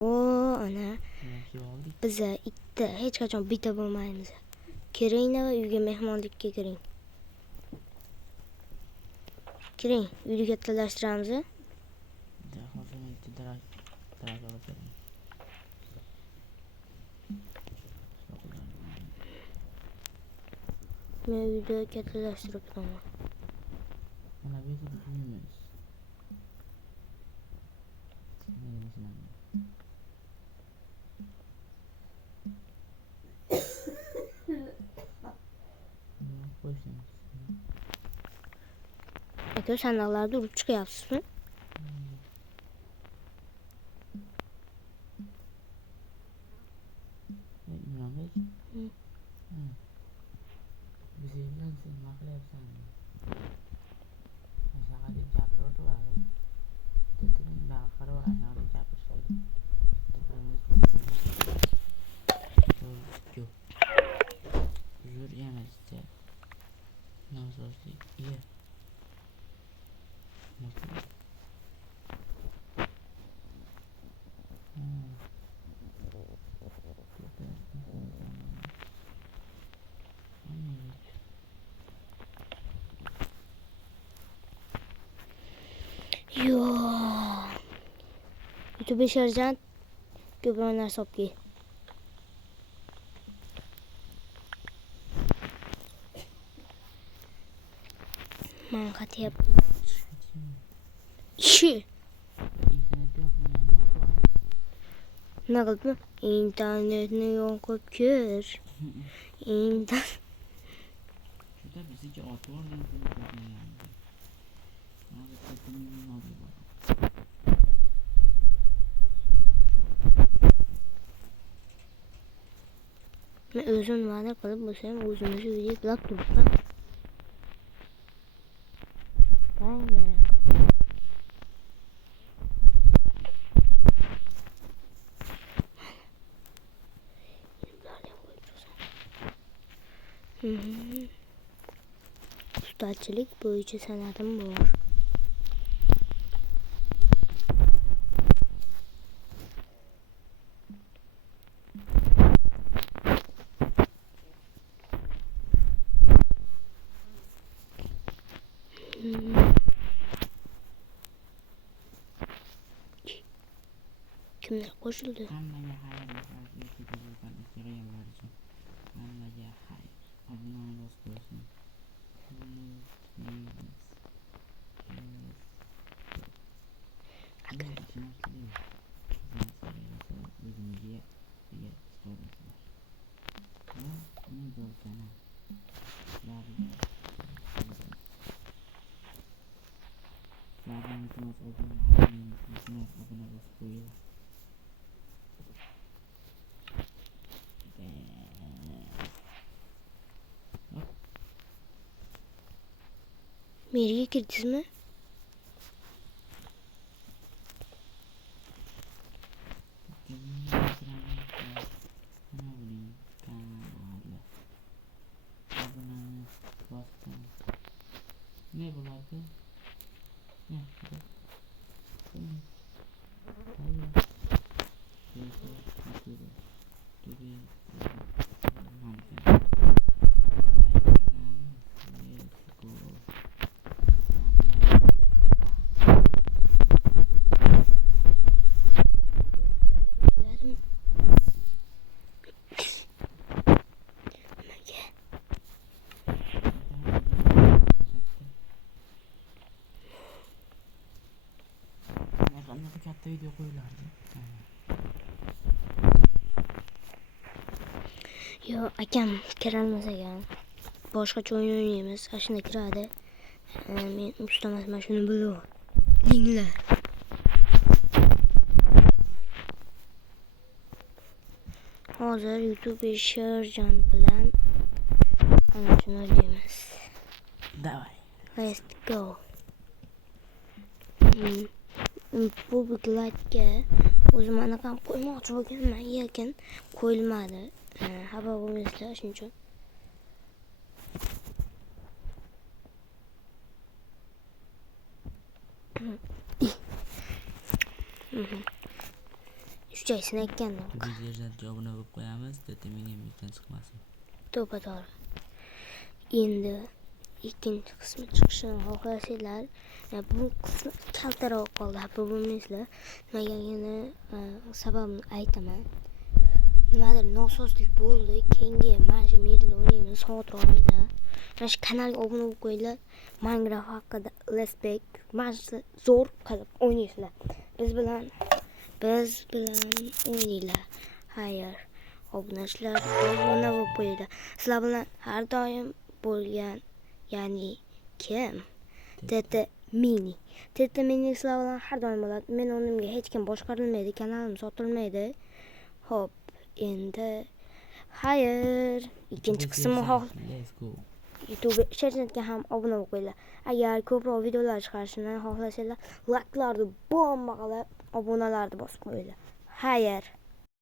Oo ana. Yo'q oldik. Biz ikkita hech qachon bitta bo'lmaymiz. Kiringlar va uyga mehmonlikka kiring. Kiring, uyni kattalashtiramiz. Hozir bitta darak olib bering. Men uyni kattalashtirib turaman. Mana bu yerda uyimiz. Qo'ysangiz. Aka sandiqlarni urib chiqyapsizmi? Imronbek. Bizi bilan sen nima qilyapsan? Shunaqa deb gapiraveradi. Tetin baqa qarab shunaqa deb gapirishadi. Yo'q. Uzr emasdi. Nosozlik. Iya. Yo'q. YouTube sharjan ko'proq narsa olib kel. Men qatyapman. Ishi. İnternet yok mu? Nima qilibmi? Internetni yoqib kir. Şurada bizdeki atı var da yani. Abi tetiminin adı var. Men o'zim nimadir qilib bo'lsam o'zimizni uyda qilib turibman. Bang. Ustachilik bo'yicha sanatim bor. Kimlar qo'shildi? Hammaga xayr, hammaga xayr. Obunangiz bo'lsin. Meriga kirdingizmi? Ne bulardı? Ne? Katta video koyulardı. Yo, akam kirolmas ekan. Boshqacha o'yin o'ynaymiz. Ashuna kiradi. Men ustamasman, shuni bilib olinglar. Hozir YouTube Sharjan bilan ana shuni o'ynaymiz. Давай. Let's go. Bu buklatga o'zim anaqa qo'ymoqchi bo'lganman, lekin qo'yilmadi. Xabar bo'lmaysizlar shuning uchun. kuchaysin aytgandim. Videolarga obuna bo'lib qo'yamiz, dedi men ham yurtdan chiqmasin. To'g'ri to'g'ri. Endi ikkinchi qismi chiqishini xohlasanglar, bu qismi kaltaroq qoldi. Xafa bo'lmaysizlar. Nimaligini sababini aytaman. Nimadir nosozlik bo'ldi. Keyingi mana shu yerda o'ynaymiz, xavotir olmanglar. Mana shu kanalga obuna bo'lib qo'yinglar. Minecraft haqida Let's Play mana shu zo'r qilib o'ynaysizlar. Biz bilan o'ynanglar. Xayr. Obunachilar obuna bo'lib qo'yinglar. Sizlar bilan har doim bo'lgan, ya'ni kim? Tete Mini. Tete Mini sizlar bilan har doim bo'ladi. Men unimga hech kim boshqarilmaydi, kanalim sotilmaydi. Xo'p, endi xayr. Ikkinchi qismi Let's go. YouTube channelga ham obuna bo'lib qo'yinglar. Agar ko'proq videolar chiqarishni xohlasanglar, like'larni bomba qilib, obunalarni bosib qo'yinglar. Xayr.